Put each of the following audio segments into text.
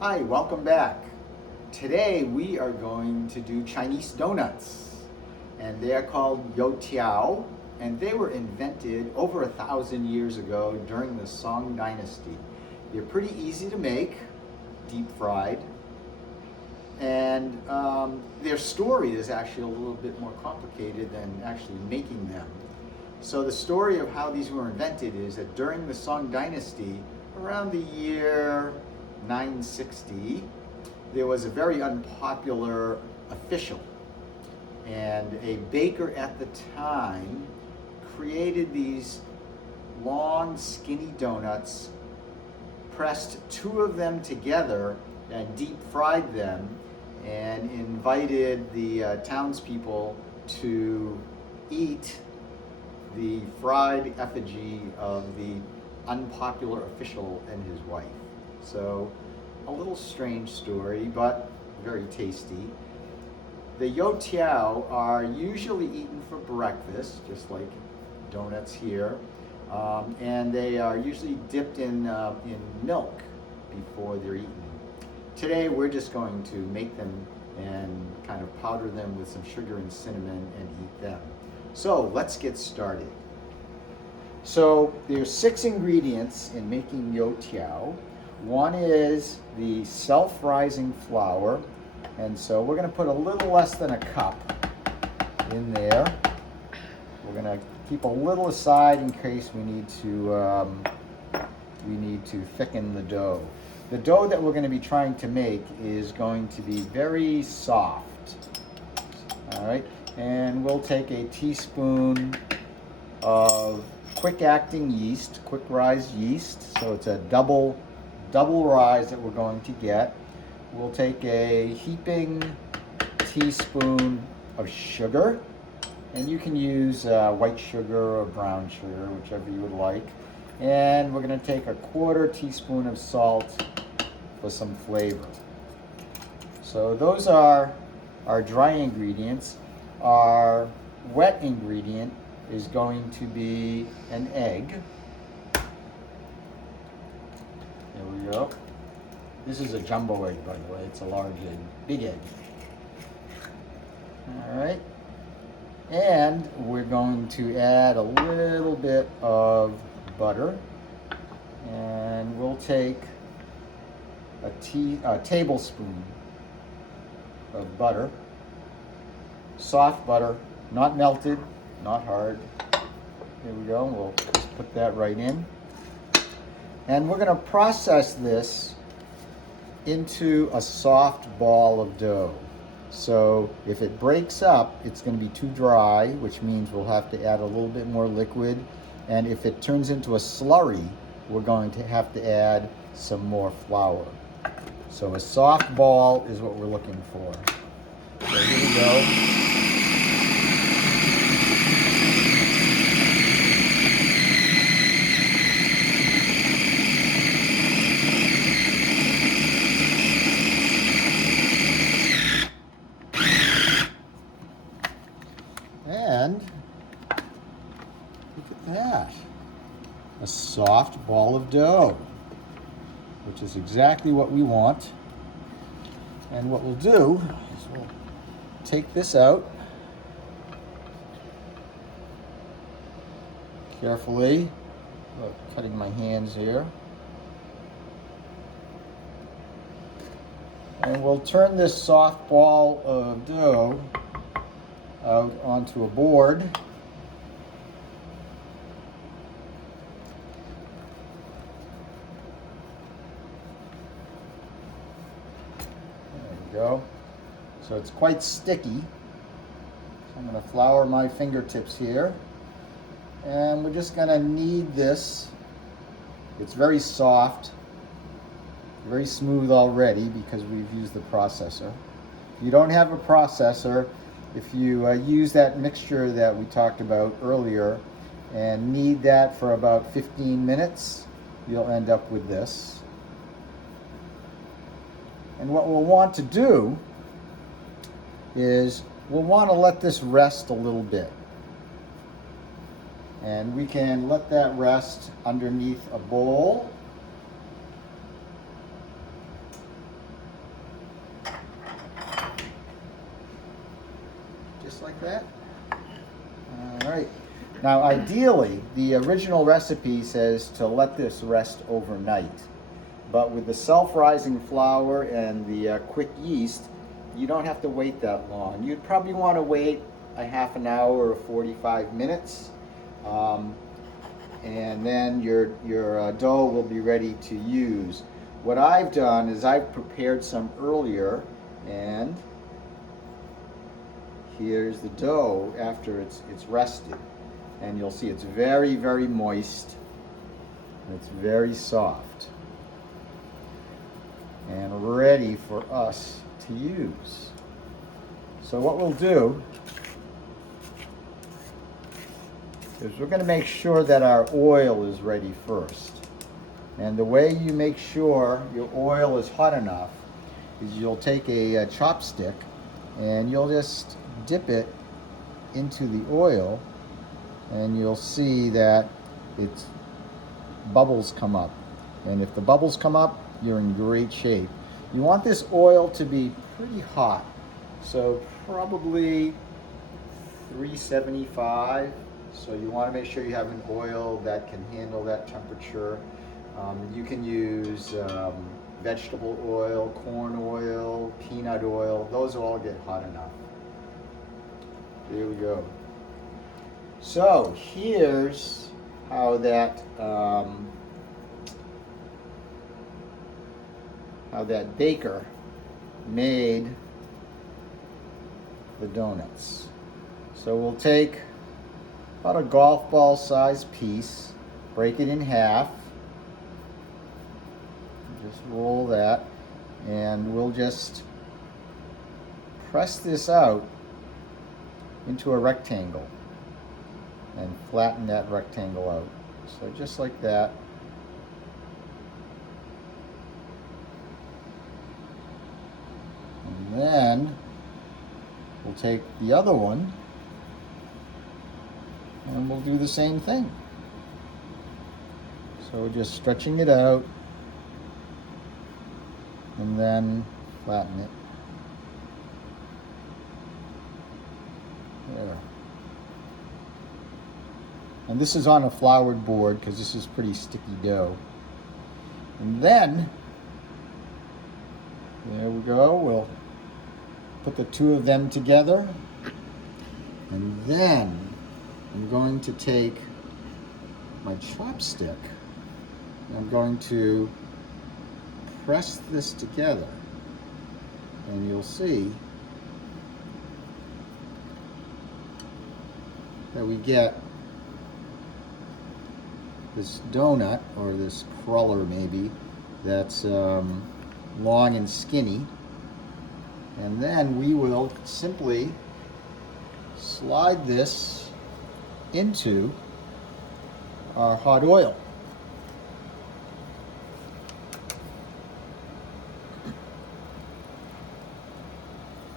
Hi, welcome back. Today we are going to do Chinese donuts, and they are called youtiao, and they were invented over 1,000 years ago during the Song Dynasty. They're pretty easy to make, deep fried, and their story is actually a little bit more complicated than actually making them. So the story of how these were invented is that during the Song Dynasty, around the year 960, there was a very unpopular official, and a baker at the time created these long, skinny donuts, pressed two of them together and deep fried them, and invited the townspeople to eat the fried effigy of the unpopular official and his wife. So, a little strange story, but very tasty. The youtiao are usually eaten for breakfast, just like donuts here, and they are usually dipped in milk before they're eaten. Today, we're just going to make them and kind of powder them with some sugar and cinnamon and eat them. So let's get started. So there's 6 ingredients in making youtiao. One is the self-rising flour, and so we're going to put a little less than a cup in there. We're going to keep a little aside in case we need to thicken the dough. The dough that we're going to be trying to make is going to be very soft. All right, and we'll take a teaspoon of quick-acting yeast, quick rise yeast. So it's a double rise that we're going to get. We'll take a heaping teaspoon of sugar, and you can use white sugar or brown sugar, whichever you would like. And we're going to take a 1/4 teaspoon of salt for some flavor. So those are our dry ingredients. Our wet ingredient is going to be an egg. There we go. This is a jumbo egg, by the way. It's a large egg, big egg. All right. And we're going to add a little bit of butter. And we'll take a tablespoon of butter. Soft butter, not melted, not hard. Here we go. We'll just put that right in. And we're going to process this into a soft ball of dough. So if it breaks up, it's going to be too dry, which means we'll have to add a little bit more liquid. And if it turns into a slurry, we're going to have to add some more flour. So a soft ball is what we're looking for. So here we go. And look at that, a soft ball of dough, which is exactly what we want. And what we'll do is we'll take this out carefully, cutting my hands here. And we'll turn this soft ball of dough out onto a board. There we go. So it's quite sticky. So I'm going to flour my fingertips here. And we're just going to knead this. It's very soft, very smooth already because we've used the processor. If you don't have a processor, if you use that mixture that we talked about earlier and knead that for about 15 minutes, you'll end up with this. And what we'll want to do is we'll want to let this rest a little bit. And we can let that rest underneath a bowl. just like that. All right. Now, ideally, the original recipe says to let this rest overnight. But with the self-rising flour and the quick yeast, you don't have to wait that long. You'd probably want to wait a half an hour or 45 minutes. And then your dough will be ready to use. What I've done is I've prepared some earlier, and here's the dough after it's rested. And you'll see it's very, very moist. It's very soft and ready for us to use. So what we'll do is we're going to make sure that our oil is ready first. And the way you make sure your oil is hot enough is you'll take a chopstick and you'll just dip it into the oil, and you'll see that it's bubbles come up. And if the bubbles come up, you're in great shape. You want this oil to be pretty hot, so probably 375. So you want to make sure you have an oil that can handle that temperature. You can use vegetable oil, corn oil, peanut oil. Those will all get hot enough. Here we go. So here's how that baker made the donuts. So we'll take about a golf ball size piece, break it in half, just roll that, and we'll just press this out into a rectangle and flatten that rectangle out. So just like that. And then we'll take the other one and we'll do the same thing. So we're just stretching it out and then flatten it. There. And this is on a floured board because this is pretty sticky dough. And then, there we go, we'll put the two of them together. And then I'm going to take my chopstick and I'm going to press this together. And you'll see that we get this donut, or this cruller maybe, that's long and skinny. And then we will simply slide this into our hot oil.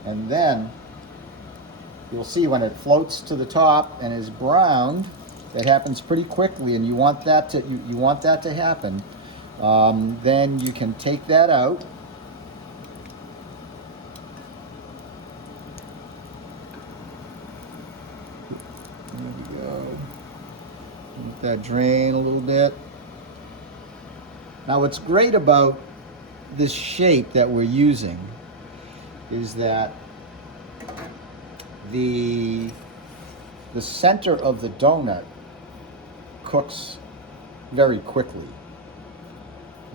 And then you'll see when it floats to the top and is browned, that happens pretty quickly, and you want that to happen. Then you can take that out. There we go. Let that drain a little bit. Now what's great about this shape that we're using is that the center of the donut cooks very quickly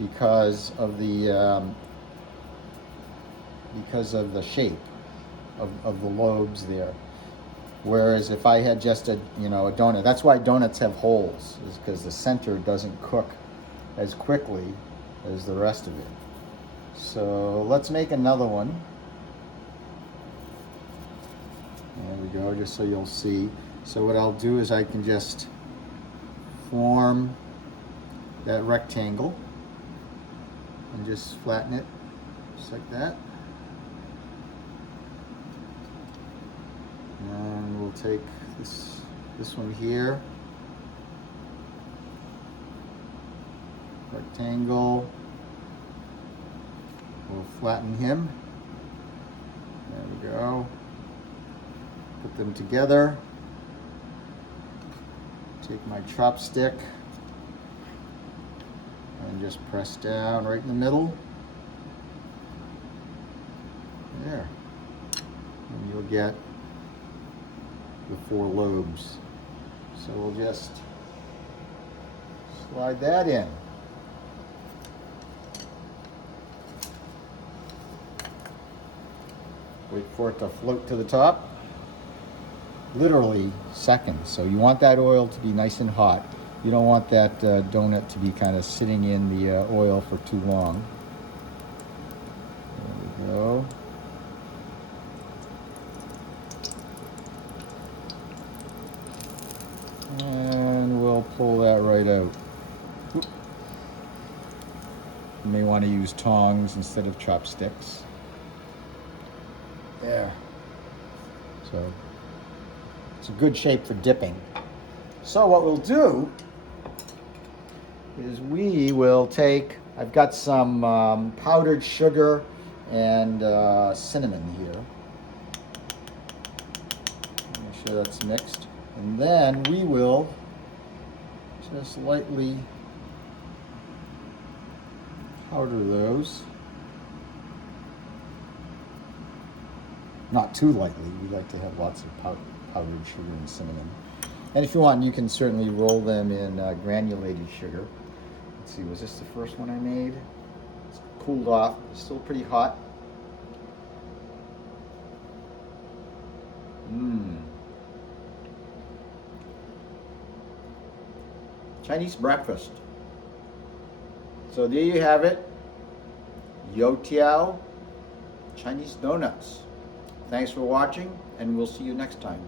because of the shape of the lobes there. Whereas if I had just a donut, that's why donuts have holes, is because the center doesn't cook as quickly as the rest of it. So let's make another one. There we go, just so you'll see. So what I'll do is I can just form that rectangle and just flatten it just like that. And we'll take this one here, rectangle, we'll flatten him. There we go. Put them together. Take my chopstick and just press down right in the middle. There. And you'll get the 4 lobes. So we'll just slide that in. Wait for it to float to the top. Literally seconds. So you want that oil to be nice and hot. You don't want that donut to be kind of sitting in the oil for too long. There we go. And we'll pull that right out. Whoop. You may want to use tongs instead of chopsticks. There. So it's a good shape for dipping. So what we'll do is we will take, I've got some powdered sugar and cinnamon here. Make sure that's mixed. And then we will just lightly powder those. Not too lightly. We like to have lots of powdered sugar and cinnamon. And if you want, you can certainly roll them in granulated sugar. Let's see, was this the first one I made? It's cooled off. It's still pretty hot. Chinese breakfast. So there you have it. Youtiao Chinese donuts. Thanks for watching, and we'll see you next time.